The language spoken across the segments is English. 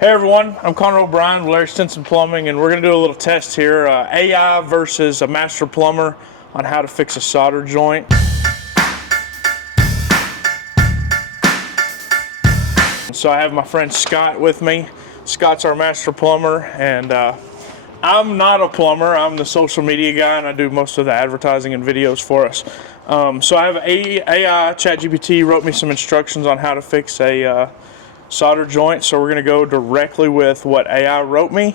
Hey everyone, I'm Connor O'Brien with Larry Stinson Plumbing, and we're going to do a little test here, AI versus a Master Plumber on how to fix a solder joint. So I have my friend Scott with me. Scott's our Master Plumber, and I'm not a plumber. I'm the social media guy, and I do most of the advertising and videos for us. So I have AI, ChatGPT wrote me some instructions on how to fix a solder joint, so we're going to go directly with what AI wrote me,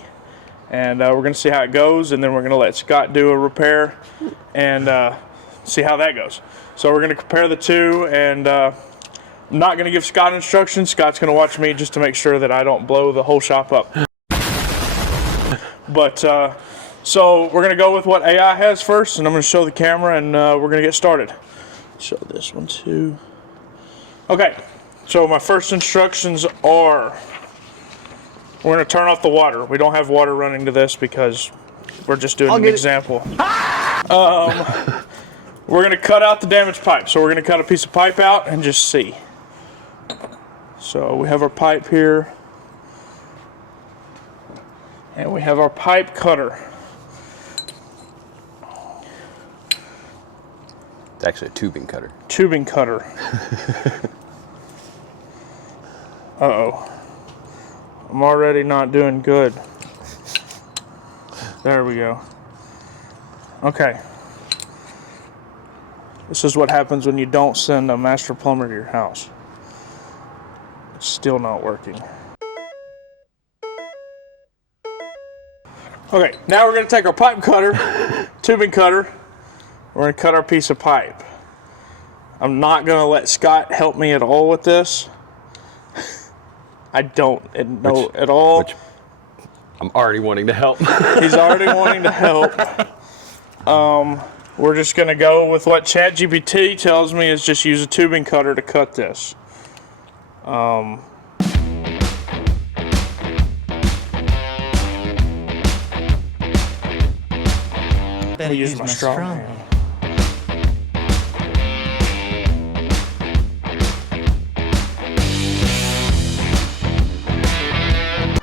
and we're going to see how it goes, and then we're going to let Scott do a repair and see how that goes. So we're going to compare the two, and I'm not going to give Scott instructions. Scott's going to watch me just to make sure that I don't blow the whole shop up. But so we're going to go with what AI has first, and I'm going to show the camera, and we're going to get started. Show this one too. Okay. So my first instructions are, we're going to turn off the water. We don't have water running to this because we're just doing an example. We're going to cut out the damaged pipe. So we're going to cut a piece of pipe out and just see. So we have our pipe here. And we have our pipe cutter. It's actually a tubing cutter. Tubing cutter. Uh-oh. I'm already not doing good. There we go. Okay. This is what happens when you don't send a master plumber to your house. It's still not working. Okay, now we're going to take our pipe cutter, tubing cutter. We're going to cut our piece of pipe. I'm not going to let Scott help me at all with this. I don't know at all. I'm already wanting to help. He's already wanting to help. We're just going to go with what ChatGPT tells me is just use a tubing cutter to cut this. I'll use my straw.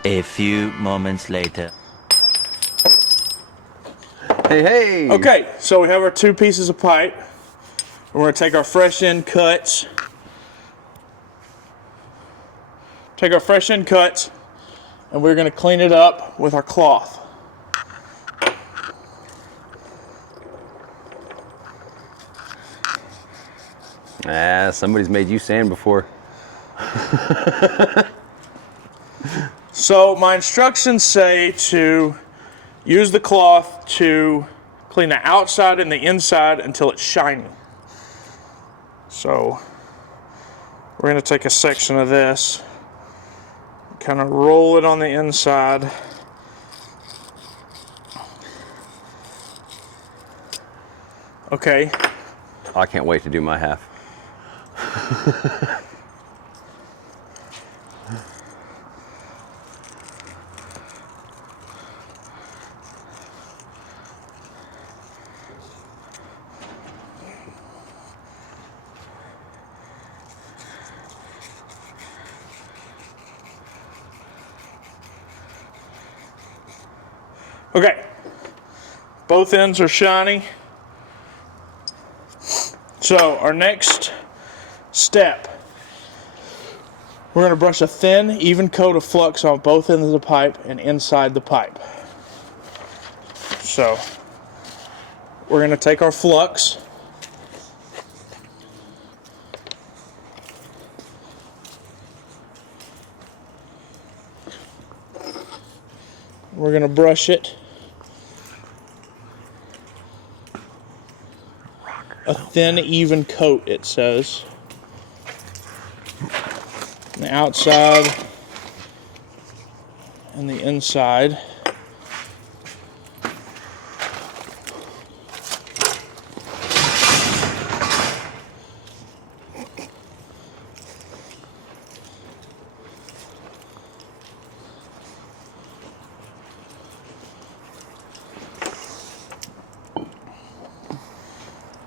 A few moments later. Hey! Okay, so we have our two pieces of pipe. We're going to take our fresh end cuts. And we're going to clean it up with our cloth. Somebody's made you sand before. So my instructions say to use the cloth to clean the outside and the inside until it's shiny. So we're going to take a section of this, kind of roll it on the inside. Okay. I can't wait to do my half. Okay, both ends are shiny. So our next step, we're going to brush a thin, even coat of flux on both ends of the pipe and inside the pipe. So we're going to take our flux, we're going to brush it a thin, even coat, it says. On the outside and the inside.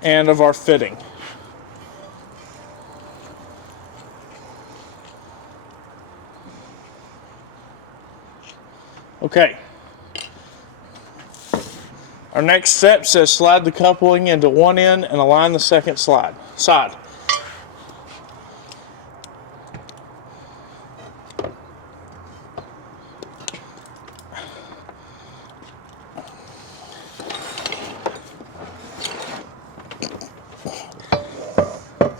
And of our fitting. Okay. Our next step says slide the coupling into one end and align the second side. Is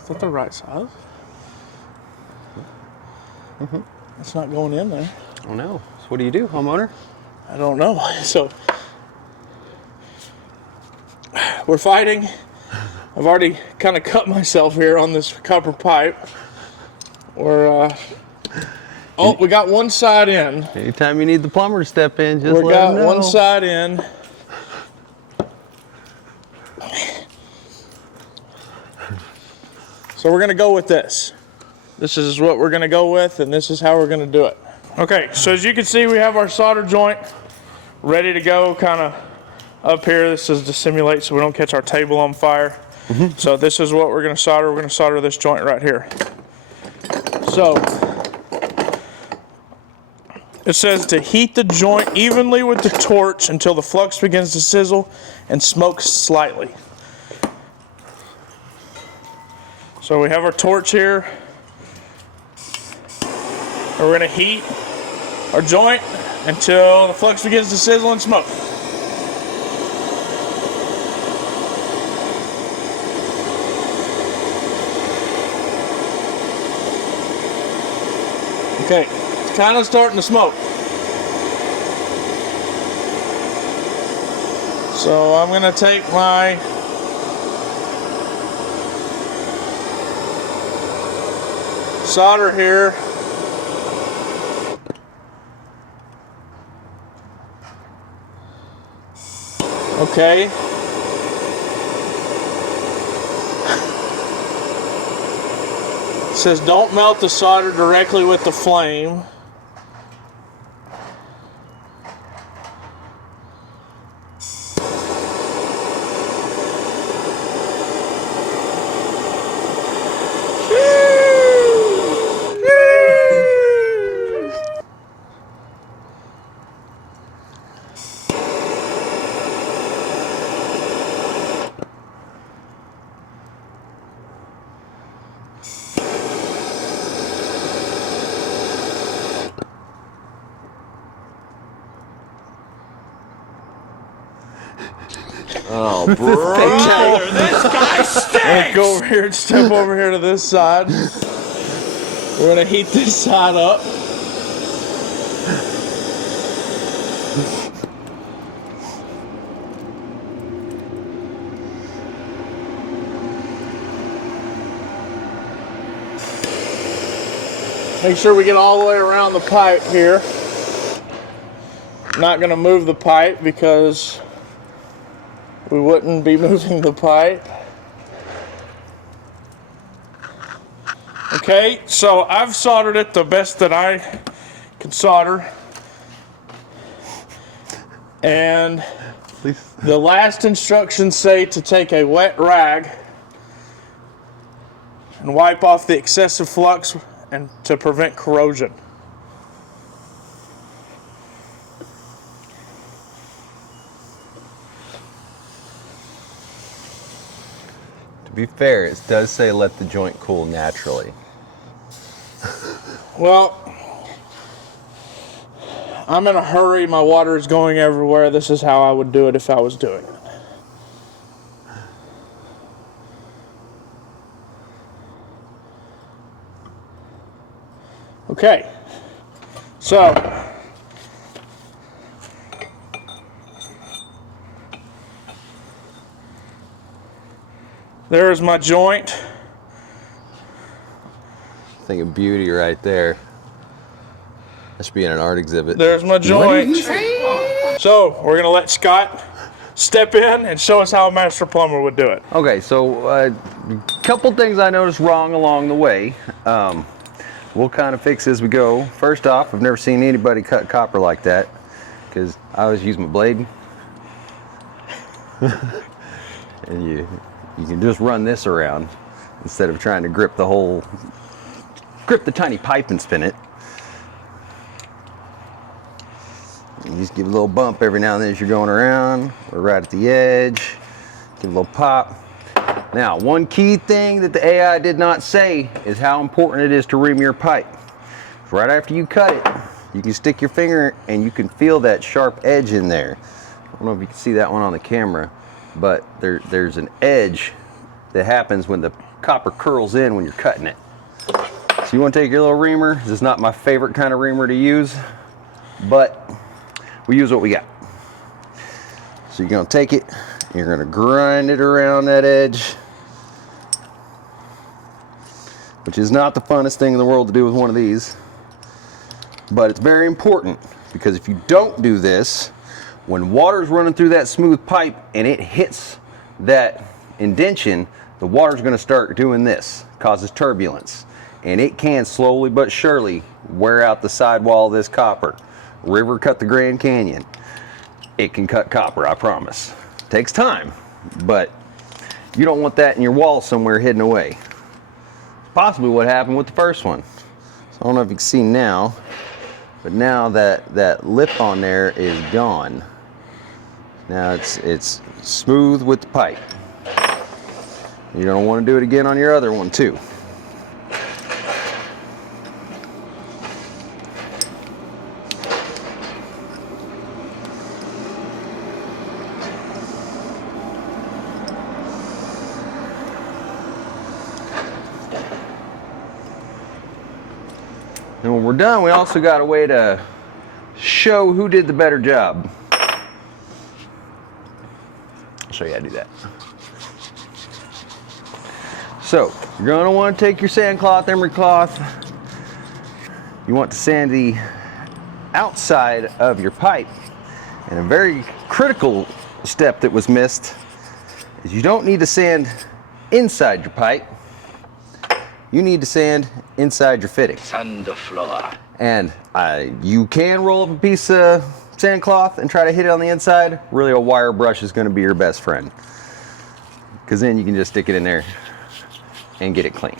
that the right size? Mm-hmm. It's not going in there. Oh no. So what do you do, homeowner? I don't know. So we're fighting. I've already kind of cut myself here on this copper pipe. We're oh, we got one side in. Anytime you need the plumber to step in, just We let got him know. one side in. So we're gonna go with this. This is what we're gonna go with, and this is how we're gonna do it. Okay, so as you can see, we have our solder joint ready to go, kind of up here. This is to simulate so we don't catch our table on fire. So this is what we're gonna solder. We're gonna solder this joint right here. So it says to heat the joint evenly with the torch until the flux begins to sizzle and smoke slightly. So we have our torch here. And we're gonna heat our joint until the flux begins to sizzle and smoke. Okay, it's kind of starting to smoke. So I'm gonna take my solder here. Okay. It says don't melt the solder directly with the flame. Oh, bro. This guy stinks! Go over here and step over here to this side. We're gonna heat this side up. Make sure we get all the way around the pipe here. Not gonna move the pipe because we wouldn't be moving the pipe. Okay, so I've soldered it the best that I can solder. And the last instructions say to take a wet rag and wipe off the excessive flux and to prevent corrosion. To be fair, it does say let the joint cool naturally. Well, I'm in a hurry. My water is going everywhere. This is how I would do it if I was doing it. Okay, so there's my joint. Thing of beauty right there. That should be in an art exhibit. There's my joint. So we're gonna let Scott step in and show us how a master plumber would do it. Okay, so a couple things I noticed wrong along the way. We'll kind of fix as we go. First off, I've never seen anybody cut copper like that because I always use my blade. And you can just run this around instead of trying to grip the tiny pipe and spin it. You just give a little bump every now and then as you're going around, or right at the edge. Give a little pop. Now, one key thing that the AI did not say is how important it is to ream your pipe. Right after you cut it, you can stick your finger and you can feel that sharp edge in there. I don't know if you can see that one on the camera, but there's an edge that happens when the copper curls in when you're cutting it. So you want to take your little reamer. This is not my favorite kind of reamer to use, but we use what we got. So you're going to take it, you're going to grind it around that edge, which is not the funnest thing in the world to do with one of these, but it's very important, because if you don't do this, when water's running through that smooth pipe and it hits that indention, the water's going to start doing this, causes turbulence, and it can slowly but surely wear out the sidewall of this copper. River cut the Grand Canyon. It can cut copper, I promise. Takes time, but you don't want that in your wall somewhere hidden away. Possibly what happened with the first one. So I don't know if you can see now, but now that lip on there is gone. Now it's smooth with the pipe. You're going to want to do it again on your other one too. And when we're done, we also got a way to show who did the better job. I'll show you how to do that. So, you're going to want to take your sand cloth, emery cloth. You want to sand the outside of your pipe. And a very critical step that was missed is you don't need to sand inside your pipe. You need to sand inside your fittings. Sand the floor. And you can roll up a piece of sand cloth and try to hit it on the inside. Really, a wire brush is going to be your best friend, because then you can just stick it in there and get it clean.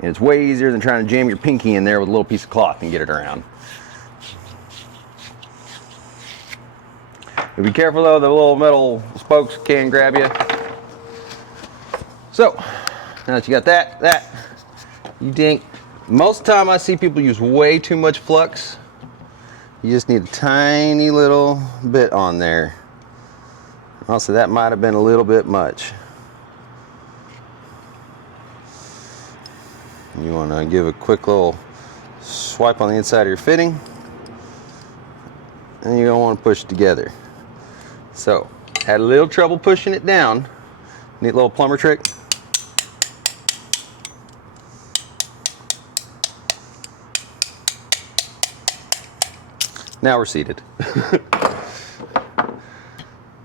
And it's way easier than trying to jam your pinky in there with a little piece of cloth and get it around. But be careful though, the little metal spokes can grab you. So, now that you got that, you think, most of the time I see people use way too much flux. You just need a tiny little bit on there. Also, that might have been a little bit much. You want to give a quick little swipe on the inside of your fitting, and you're going to want to push it together. So, had a little trouble pushing it down. Neat little plumber trick. Now we're seated.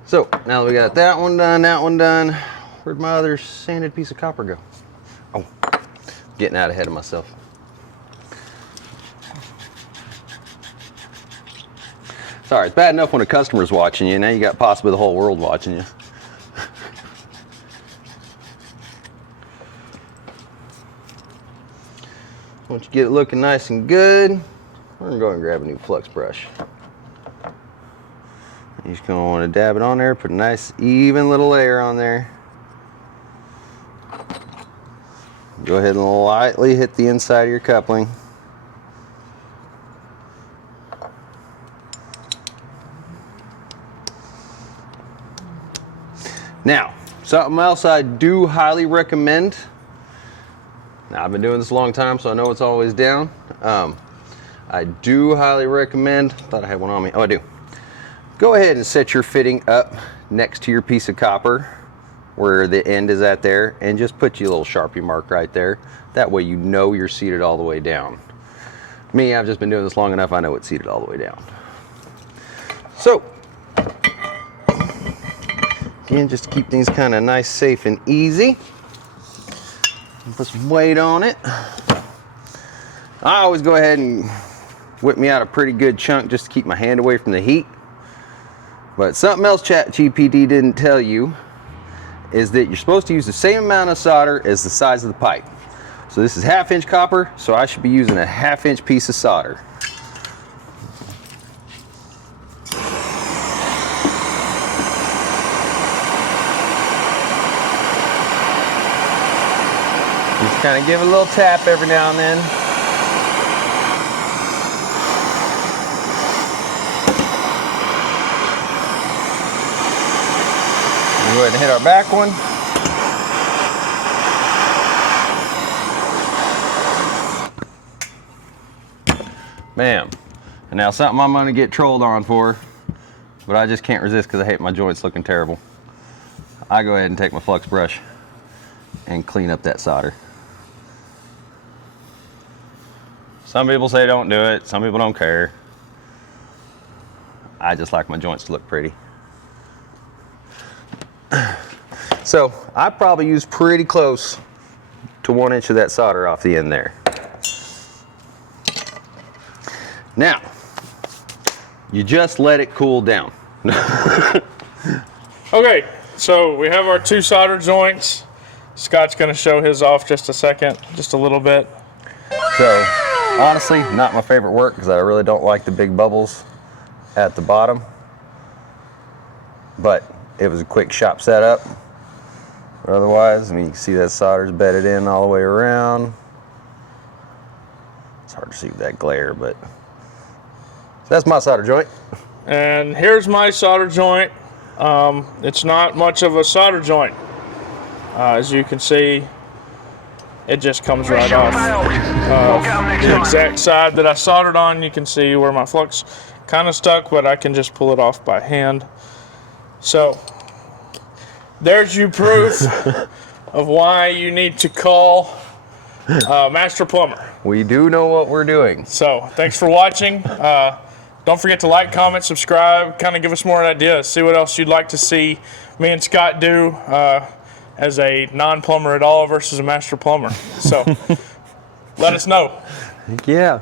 So, now that we got that one done, where'd my other sanded piece of copper go? Oh, getting out ahead of myself. Sorry, it's bad enough when a customer's watching you, now you got possibly the whole world watching you. Once you get it looking nice and good, we're gonna go and grab a new flux brush. You're just gonna want to dab it on there, put a nice even little layer on there. Go ahead and lightly hit the inside of your coupling. Now, something else I do highly recommend. Now, I've been doing this a long time, so I know it's always down. I do highly recommend, thought I had one on me. Oh, I do. Go ahead and set your fitting up next to your piece of copper where the end is at there, and just put you a little Sharpie mark right there. That way you know you're seated all the way down. Me, I've just been doing this long enough, I know it's seated all the way down. So, again, just to keep things kind of nice, safe, and easy. Put some weight on it. I always go ahead and whip me out a pretty good chunk just to keep my hand away from the heat. But something else ChatGPT didn't tell you is that you're supposed to use the same amount of solder as the size of the pipe. So this is 1/2 inch copper, so I should be using a 1/2 inch piece of solder. Kind of give it a little tap every now and then. We'll go ahead and hit our back one. Bam. And now something I'm gonna get trolled on for, but I just can't resist because I hate my joints looking terrible. I go ahead and take my flux brush and clean up that solder. Some people say don't do it, some people don't care. I just like my joints to look pretty. So I probably use pretty close to 1 inch of that solder off the end there. Now, you just let it cool down. Okay, so we have our 2 solder joints. Scott's gonna show his off just a second, just a little bit. So, honestly, not my favorite work because I really don't like the big bubbles at the bottom. But it was a quick shop setup. But otherwise, I mean, you can see that solder's bedded in all the way around. It's hard to see with that glare, but that's my solder joint. And here's my solder joint. It's not much of a solder joint. As you can see, it just comes right off. The exact side that I soldered on, you can see where my flux kind of stuck, but I can just pull it off by hand. So there's your proof of why you need to call Master Plumber. We do know what we're doing. So thanks for watching. Don't forget to like, comment, subscribe, kind of give us more ideas. See what else you'd like to see me and Scott do as a non-plumber at all versus a master plumber. So let us know. Yeah.